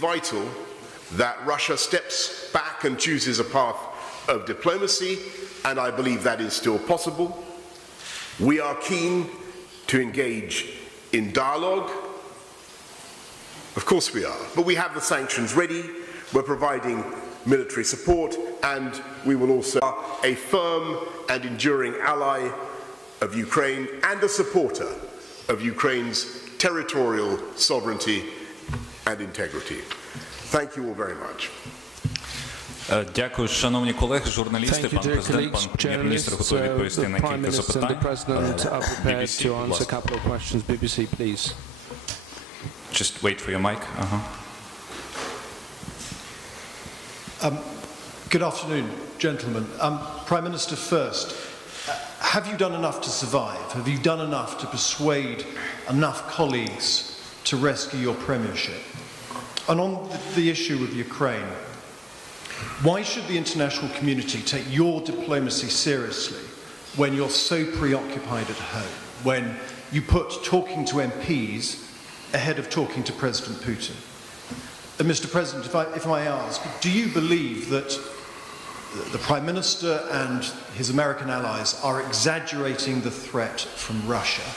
vital that Russia steps back and chooses a path of diplomacy, and I believe that is still possible. We are keen to engage in dialogue. Of course we are, but we have the sanctions ready, we're providing military support, and we will also be a firm and enduring ally of Ukraine and a supporter of Ukraine's territorial sovereignty and integrity. Thank you all very much. Дякую, шановні колеги, журналісти, пан президент, пан прем'єр-міністр готові відповісти на кілька запитань. BBC, please. Just wait for your mic. Good afternoon, gentlemen. Prime Minister, first, have you done enough to survive? Have you done enough to persuade enough colleagues to rescue your premiership? And on the issue of Ukraine, why should the international community take your diplomacy seriously when you're so preoccupied at home, when you put talking to MPs ahead of talking to President Putin? And Mr. President, if I ask, do you believe that the Prime Minister and his American allies are exaggerating the threat from Russia?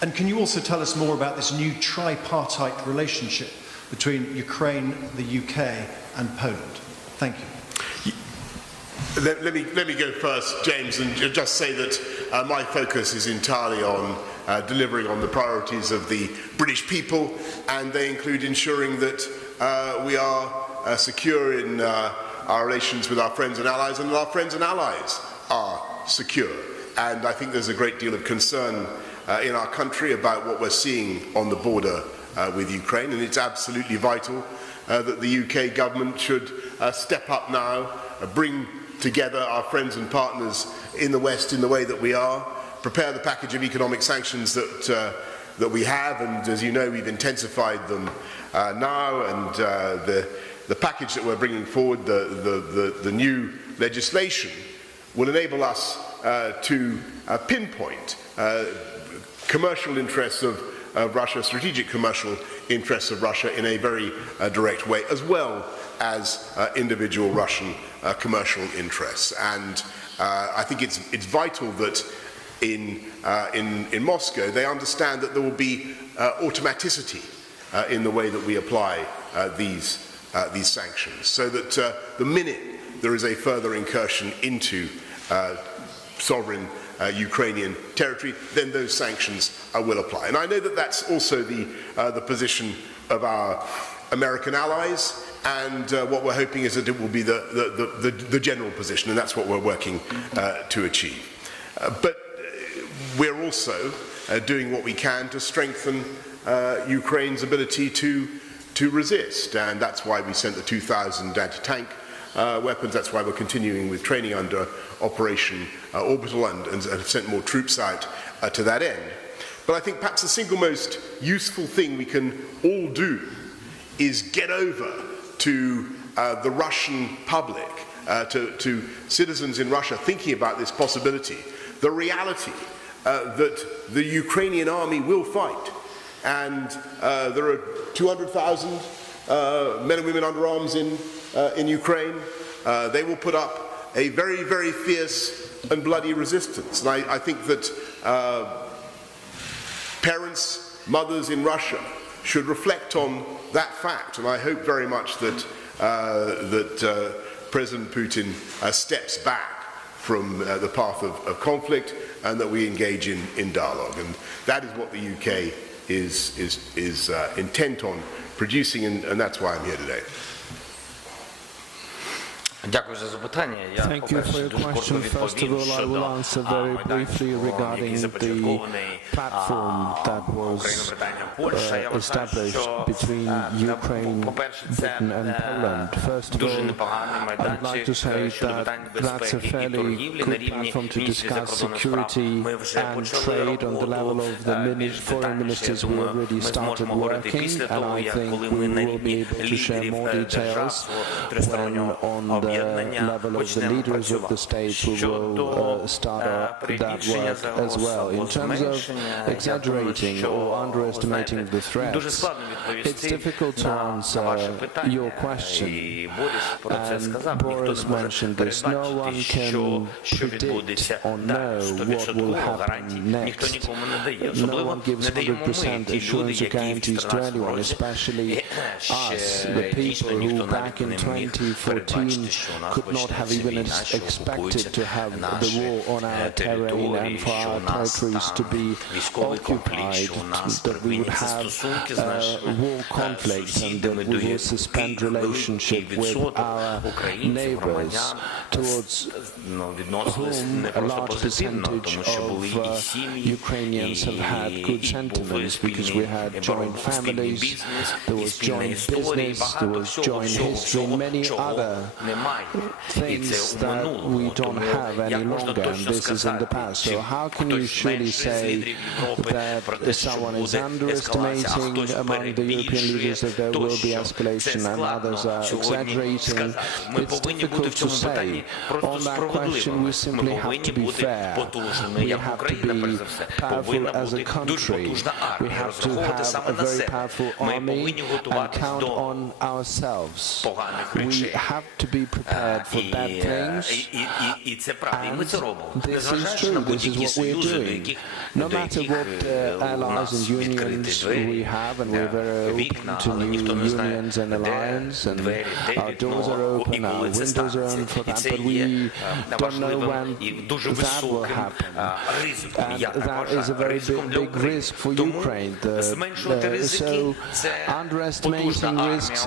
And can you also tell us more about this new tripartite relationship between Ukraine, the UK and Poland? Thank you. Let me go first, James, and just say that my focus is entirely on delivering on the priorities of the British people, and they include ensuring that we are secure in our relations with our friends and allies, and that our friends and allies are secure. And I think there's a great deal of concern in our country about what we're seeing on the border with Ukraine, and it's absolutely vital that the UK government should step up now, bring together our friends and partners in the West in the way that we are, prepare the package of economic sanctions that we have, and as you know, we've intensified them now, and the package that we're bringing forward, the new legislation, will enable us to pinpoint commercial interests of Russia, strategic commercial interests of Russia in a very direct way, as well as individual Russian commercial interests. And I think it's vital that in Moscow they understand that there will be automaticity in the way that we apply these sanctions, so that the minute there is a further incursion into sovereign Ukrainian territory, then those sanctions will apply. And I know that that's also the position of our American allies, and what we're hoping is that it will be the general position, and that's what we're working to achieve. But we're also doing what we can to strengthen Ukraine's ability to resist, and that's why we sent the 2,000 anti-tank weapons. That's why we're continuing with training under Operation Orbital and have sent more troops out to that end. But I think perhaps the single most useful thing we can all do is get over to the Russian public, to citizens in Russia thinking about this possibility, the reality that the Ukrainian army will fight. And there are 200,000 men and women under arms in Ukraine. They will put up a very, very fierce and bloody resistance. And I think that parents, mothers in Russia should reflect on that fact. And I hope very much that President Putin steps back from the path of conflict, and that we engage in dialogue. And that is what the UK is intent on producing, and that's why I'm here today. Thank you for your question. First of all, I will answer very briefly regarding the platform that was established between Ukraine, Britain and Poland. First of all, I'd like to say that that's a fairly good platform to discuss security and trade on the level of the foreign ministers. We already started working, and I think we will be able to share more details when on the level of the leaders of the states, we will start that work as well. In terms of exaggerating or underestimating the threats, it's difficult to answer your question. And Boris mentioned this. No one can predict or know what will happen next. No one gives 100% assurance or guarantees to anyone, especially us, the people who back in 2014 could not have even expected to have the war on our terrain and for our territories to be occupied, that we would have war conflicts and that we will suspend relationship with our neighbors, towards whom a large percentage of Ukrainians have had good sentiments, because we had joint families, there was joint business, there was joint history, many other things that we don't have any longer, and this is in the past. So how can you surely say that someone is underestimating among the European leaders that there will be escalation and others are exaggerating? It's difficult to say. On that question, we simply have to be fair. We have to be powerful as a country. We have to have a very powerful army and count on ourselves. We have to be prepared for bad things, and this is true. This is what we're doing. No matter what allies and unions we have, and we're very open to new unions and alliances, and our doors are open, our windows are open for that, but we don't know when that will happen. And that is a very big risk for Ukraine. So underestimating risks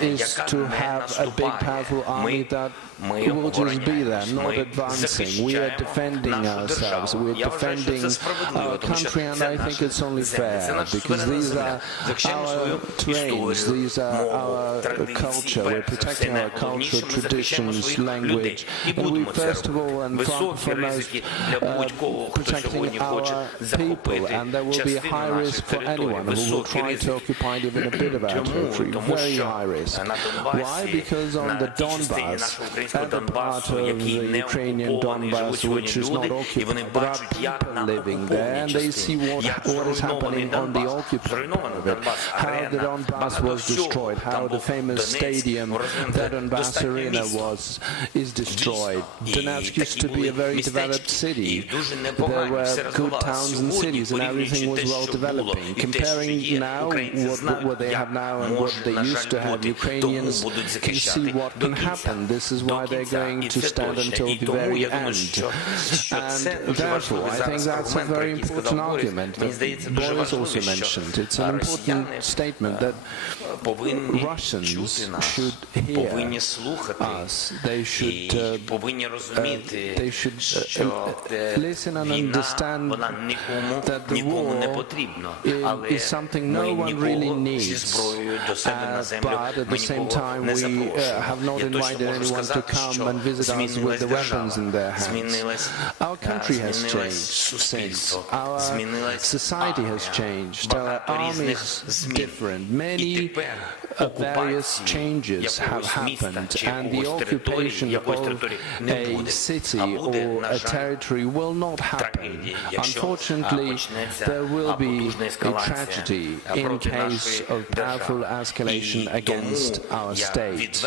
is to have a big, powerful army that will just be there, not advancing. We are defending ourselves, we are defending our country, and I think it's only fair, because these are our terrains, these are our culture, we're protecting our culture, traditions, language, and we first of all and foremost protecting our people, and there will be a high risk for anyone who will try to occupy even a bit of our territory, very high risk. Why? Because on the Donbass, at the part of the Ukrainian Donbass which is not occupied, there are people living there, and they see what is happening on the occupied part of it, how the Donbass was destroyed, how the famous stadium, the Donbass Arena is destroyed. Donetsk used to be a very developed city. There were good towns and cities, and everything was well developing. Comparing now what they have now and what they used to have, Ukrainians can see what can happen. This is why they're going to stand until the very end. And therefore, I think that's a very important argument that Boris also mentioned. It's an important statement that Russians should hear us. They should listen and understand that the war is something no one really needs, but at the same time we have not invited anyone to come and visit us with the weapons in their hands. Our country has changed since. Our society has changed. Our army is different. Many various changes have happened, and the occupation of a city or a territory will not happen. Unfortunately, there will be a tragedy in case of powerful escalation against our state.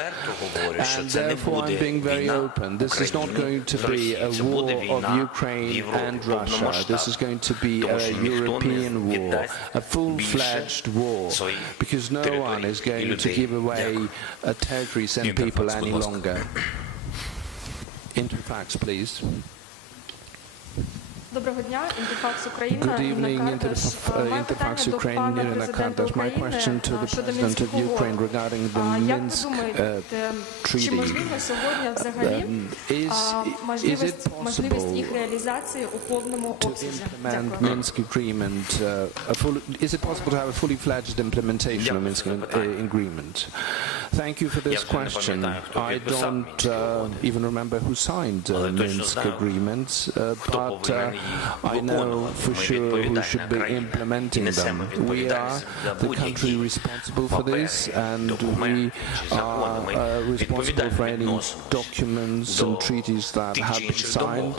And therefore I'm being very open. This is not going to be a war of Ukraine and Russia. This is going to be a European war, a full-fledged war, because no one is going to give away territories and people any longer. Interfax, please. Good evening, Interfax Ukraine, Irina Kardas. My question to the President of Ukraine regarding the Minsk Treaty. Is it possible to implement Minsk Agreement? Is it possible to have a fully fledged implementation of Minsk Agreement? Thank you for this question. I don't even remember who signed Minsk agreements, but I know for sure who should be implementing them. We are the country responsible for this, and we are responsible for any documents and treaties that have been signed.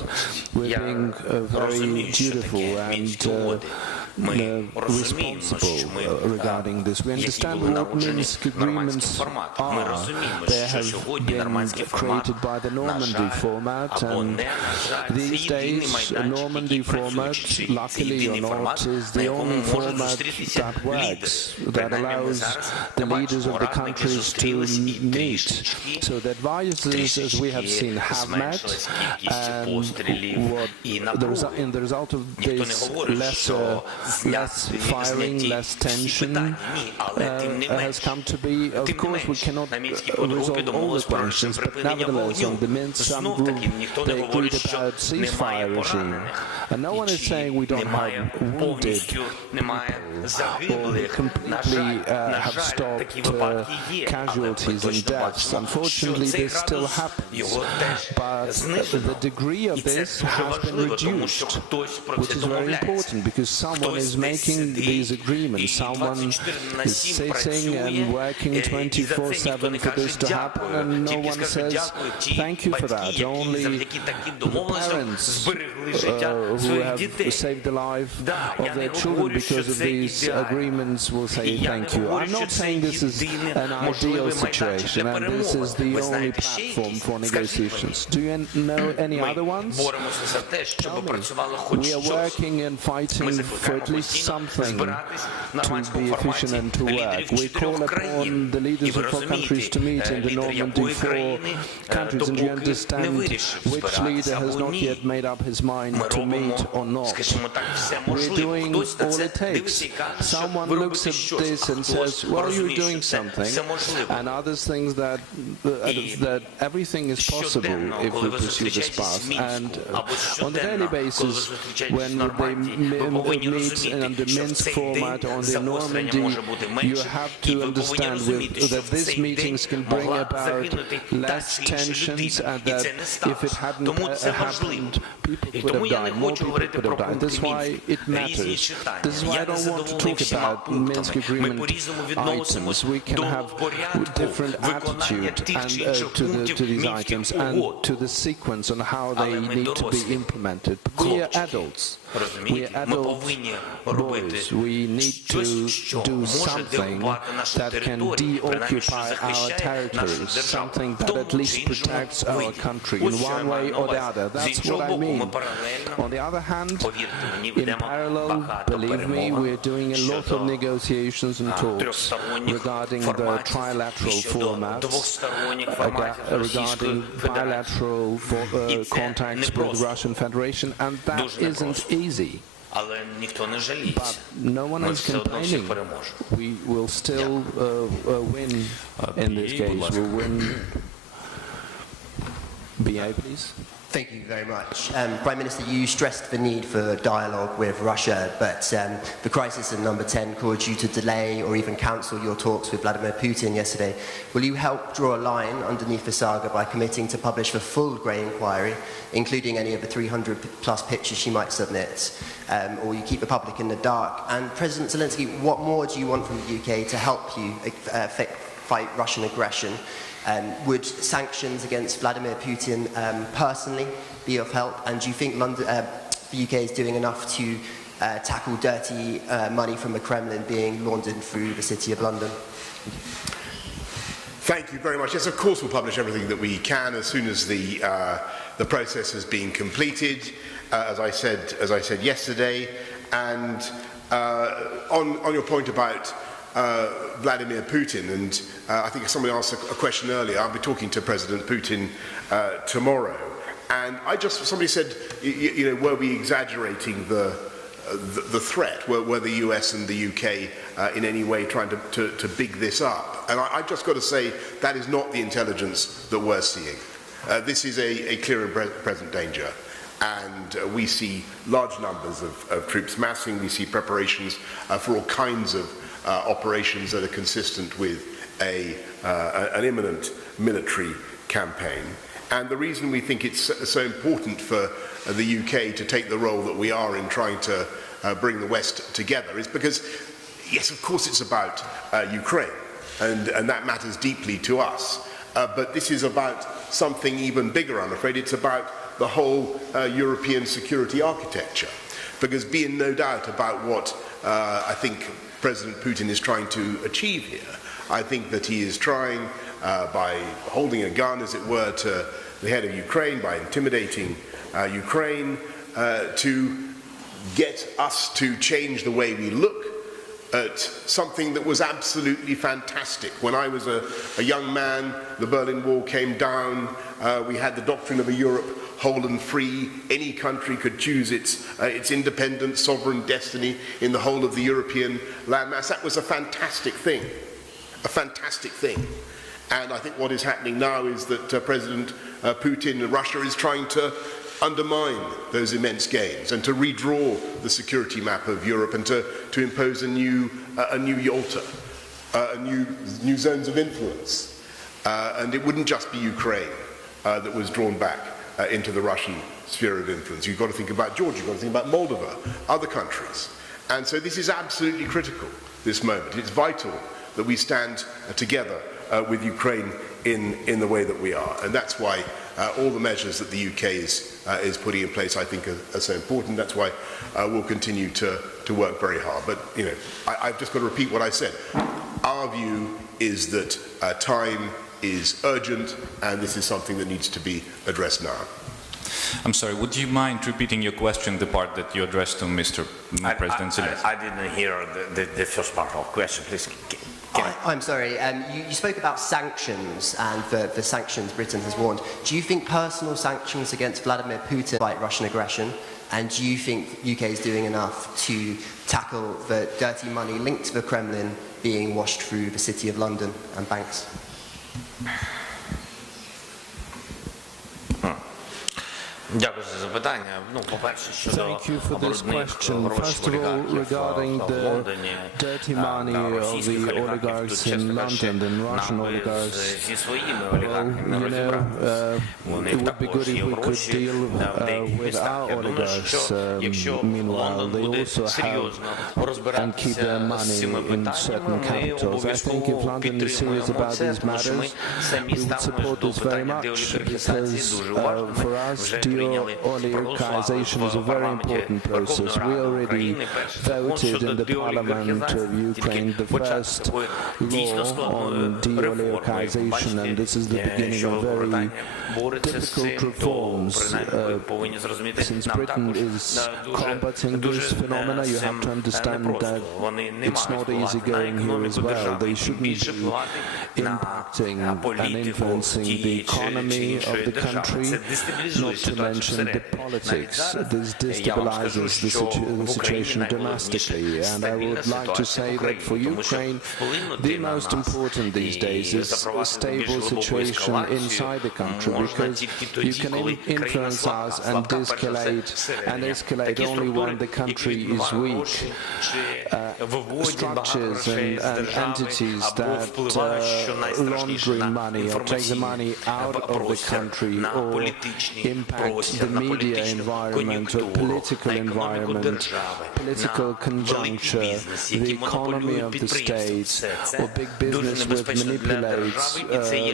We're being very dutiful and responsible regarding this. We understand what Minsk agreements are. They have been created by the Normandy format, and these days a Normandy format, luckily or not, is the only format that works, that allows the leaders of the countries to meet. So the advisors, as we have seen, have met, and in the result of this less firing, less tension has come to be. Of course, we cannot resolve all the questions, but nevertheless, on the Minsk group, they agreed about ceasefire regime. And no one is saying we don't have wounded or completely have stopped casualties and deaths. Unfortunately, this still happens, but the degree of this has been reduced, which is very important, because someone is making these agreements, someone is sitting and working 24/7 for this to happen, and no one says thank you for that. Only the parents who have saved the life of their children because of these agreements will say thank you. I'm not saying this is an ideal situation, and this is the only platform for negotiations. Do you know any other ones? Tell me. We are working and fighting for at least something to be efficient and to work. We call upon the leaders of our countries to meet in the Normandy 4 countries, and we understand which leader has not yet made up his mind to meet or not. We're doing all it takes. Someone looks at this and says, well, you're doing something, and others think that everything is possible if we pursue this path. And on a daily basis, when they meet in the Minsk format on the Normandy, you have to understand that these meetings can bring about less tensions, and that if it hadn't happened, people could have died, more people could have died. That's why it matters. This is why I don't want to talk about Minsk agreement items. We can have different attitude to these items and to the sequence on how they need to be implemented. But we are adults. We are adult boys. We need to do something that can deoccupy our territories, something that at least protects our country in one way or the other. That's what I mean. On the other hand, in parallel, believe me, we're doing a lot of negotiations and talks regarding the trilateral formats, regarding bilateral contacts with the Russian Federation, and that isn't easy. But no one is complaining. We will still win in this case. We'll win. BA, please. Thank you very much. Prime Minister, you stressed the need for dialogue with Russia, but the crisis in number 10 caused you to delay or even cancel your talks with Vladimir Putin yesterday. Will you help draw a line underneath the saga by committing to publish the full grey inquiry, including any of the 300 plus pictures she might submit, or you keep the public in the dark? And President Zelenskyy, what more do you want from the UK to help you fight Russian aggression? Would sanctions against Vladimir Putin personally be of help? And do you think the UK is doing enough to tackle dirty money from the Kremlin being laundered through the City of London? Thank you very much. Yes, of course we'll publish everything that we can as soon as the process has been completed, as I said yesterday. And on your point about Vladimir Putin, and I think somebody asked a question earlier. I'll be talking to President Putin tomorrow, and somebody said, you know, were we exaggerating the threat? Were the US and the UK in any way trying to big this up? And I've just got to say that is not the intelligence that we're seeing. This is a clear and present danger. And we see large numbers of troops massing. We see preparations for all kinds of operations that are consistent with an imminent military campaign. And the reason we think it's so important for the UK to take the role that we are in trying to bring the West together is because, yes, of course it's about Ukraine, and that matters deeply to us. But this is about something even bigger, I'm afraid. It's about the whole European security architecture. Because be in no doubt about what I think President Putin is trying to achieve here. I think that he is trying, by holding a gun, as it were, to the head of Ukraine, by intimidating Ukraine, to get us to change the way we look at something that was absolutely fantastic. When I was a young man, the Berlin Wall came down, we had the doctrine of a Europe whole and free. Any country could choose its independent, sovereign destiny in the whole of the European landmass. That was a fantastic thing, a fantastic thing. And I think what is happening now is that President Putin of Russia is trying to undermine those immense gains and to redraw the security map of Europe and to impose a new Yalta, new zones of influence. And it wouldn't just be Ukraine that was drawn back into the Russian sphere of influence. You've got to think about Georgia, you've got to think about Moldova, other countries. And so this is absolutely critical, this moment. It's vital that we stand together with Ukraine in the way that we are. And that's why all the measures that the UK is putting in place, I think, are so important. That's why we'll continue to work very hard. But, you know, I've just got to repeat what I said. Our view is that time is urgent, and this is something that needs to be addressed now. I'm sorry, would you mind repeating your question, the part that you addressed to Mr. President Zelenskyy? I didn't hear the first part of the question, please. I'm sorry, you spoke about sanctions, and the sanctions Britain has warned. Do you think personal sanctions against Vladimir Putin fight Russian aggression? And do you think the UK is doing enough to tackle the dirty money linked to the Kremlin being washed through the City of London and banks? Thank you for this question. First of all, regarding the dirty money of the oligarchs in London, the Russian oligarchs, well, you know, it would be good if we could deal with our oligarchs. Meanwhile, they also have and keep their money in certain capitals. I think if London is serious about these matters, we would support this very much, because for us, oligarchization is a very important process. We already voted in the parliament of Ukraine the first law on de-oligarchization, and this is the beginning of very difficult reforms. Since Britain is combating this phenomena, you have to understand that it's not easy going here as well. They shouldn't be impacting and influencing the economy of the country, not to mention the politics. This destabilizes the situation domestically, and I would like to say that for Ukraine, the most important these days is a stable situation inside the country, because you can influence us and escalate only when the country is weak. Structures and entities that launder money or take the money out of the country or impact the media environment or political environment, political conjuncture, the economy of the state, or big business which manipulates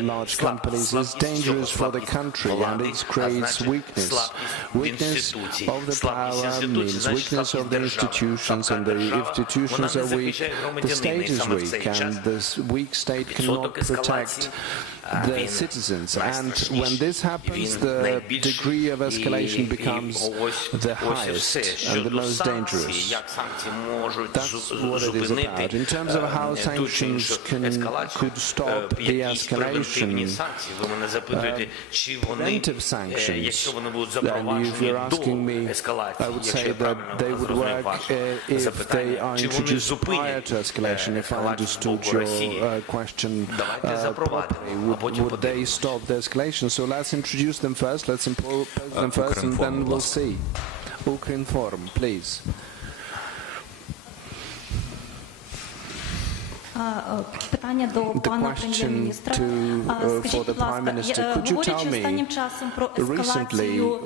large companies is dangerous for the country, and it creates weakness. Weakness of the power means weakness of the institutions, and the institutions are weak, the state is weak, and this weak state cannot protect the citizens. And when this happens, the degree of escalation becomes the highest and the most dangerous. That's what it is about. In terms of how sanctions could stop the escalation, preventive sanctions, and if you're asking me, I would say that they would work if they are introduced prior to escalation, if I understood your question properly. Would they stop the escalation? So let's introduce them first, let's impose them first, and then we'll see. Ukrinform, please. Питання до пана прем'єр-міністра. Скажіть, будь ласка, говорячи останнім часом про ескалацію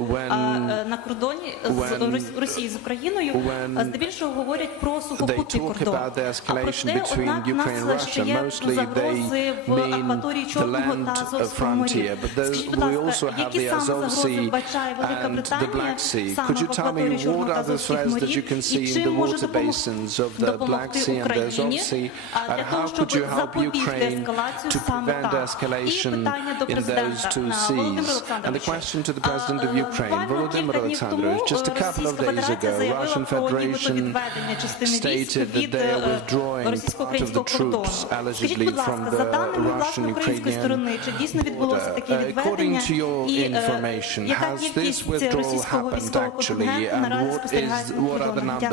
на кордоні з Росії з Україною, здебільшого говорять про сухопутний кордон. А проте, однак, в нас ще є загрози в акваторії Чорного та Азовського моря. Скажіть, будь ласка, які саме загрози вбачає Велика Британія саме в акваторії Чорного та Азовських морів, і чим може допомогти Україні для того, щоб запобігти ескалацію саме там. І питання до президента Володимира Олександровича. Буквально кілька днів тому Російська Федерація заявила про нібито відведення частини військ від російсько-українського кордону. Скажіть, будь ласка, за даними власне української сторони, чи дійсно відбулося таке відведення, і яка кількість російського військового контингенту наразі спостерігається на кордонах?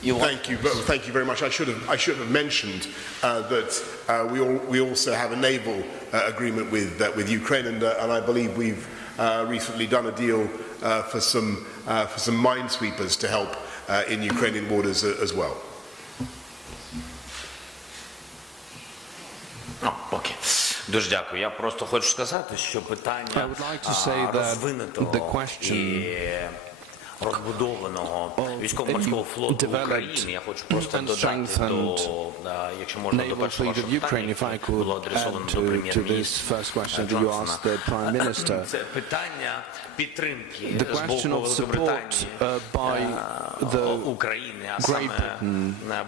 Thank you very much. I should have mentioned that we also have a naval agreement with Ukraine, and I believe we've recently done a deal for some minesweepers to help in Ukrainian waters as well. Окей. Дуже дякую. Я просто хочу сказати, що питання розвинутого і розбудованого військово-морського флоту України, я хочу просто додати до, якщо можна, до першого вашого питання, яке було адресовано до прем'єр-міністра Джонсона. Це питання підтримки з боку Великобританії України, а саме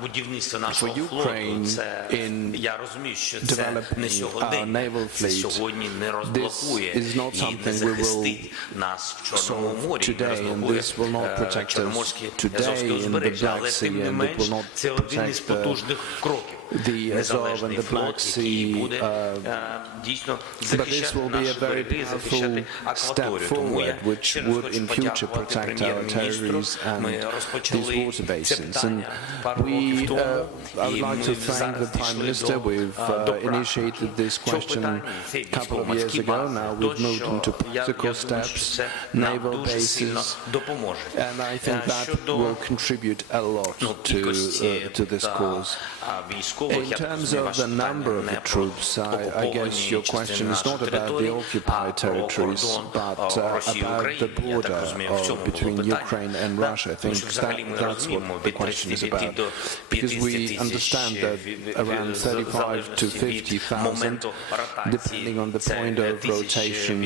будівництво нашого флоту. Це, я розумію, що це не сьогодення, це сьогодні не розблокує і не захистить нас в Чорному морі, не розблокує Чорноморське Азовське узбережжя, але тим не менш це один із потужних кроків. Незалежний флот, який буде дійсно захищати наші береги, захищати акваторію. Тому я ще раз хочу подякувати прем'єр-міністру. Ми розпочали це питання пару років тому, і ми зараз дійшли до практики. Що питання цей військово-морський баз, то що я думаю, що це нам дуже сильно допоможе. Щодо кількості військових, in terms of the number of the troops, I guess your question is not about the occupied territories, but about the border between Ukraine and Russia. I think that's what the question is about. Because we understand that around 35 to 50,000, depending on the point of rotation,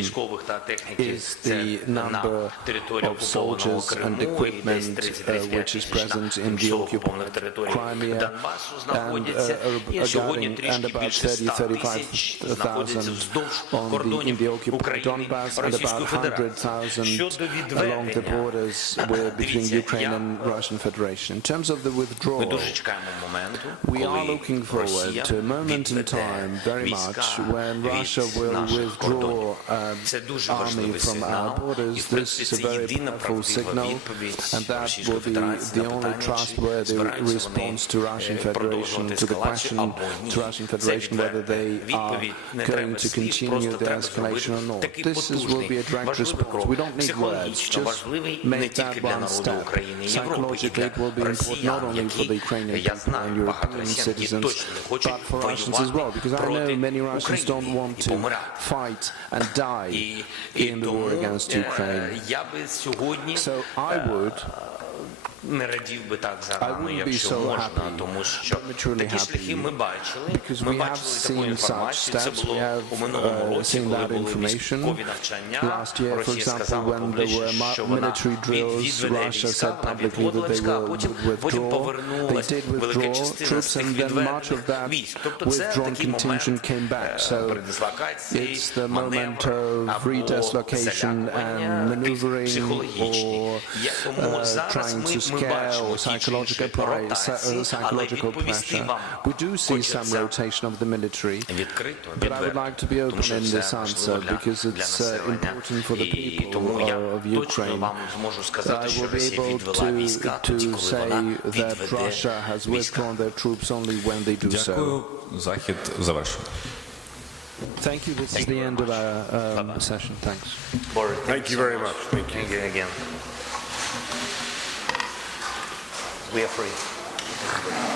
is the number of soldiers and equipment which is present in the occupied Crimea, and about 30-35,000 in the occupied Donbass, and about 100,000 along the borders between Ukraine and Russian Federation. In terms of the withdrawal, we are looking forward to a moment in time very much when Russia will withdraw army from our borders. This is a very powerful signal, and that will be the only trustworthy response to Russian Federation, to the question to Russian Federation whether they are going to continue the escalation or not. This will be a direct response. We don't need words, just make that one step. Psychologically, it will be important not only for the Ukrainian people and European citizens, but for Russians as well, because I know many Russians don't want to fight and die in the war against Ukraine. So I would не радів би так зарано, якщо можна, тому що такі шляхи ми бачили таку інформацію, це було у минулому році, коли були військові навчання, Росія сказала публічно, що вона відведе війська, вона відводила війська, а потім повернулася велика частина з тих відведених військ. Тобто це такий момент передислокації, маневр або залякування, психологічний. Тому зараз ми бачимо psychological pressure. We do see some rotation of the military, but I would like to be open in this answer because it's important for the people of Ukraine. I will be able to say that Russia has withdrawn their troops only when they do so. Захід завершено. Thank you. This is the end of our session. Thanks. Thank you very much. Thank you again. we are free.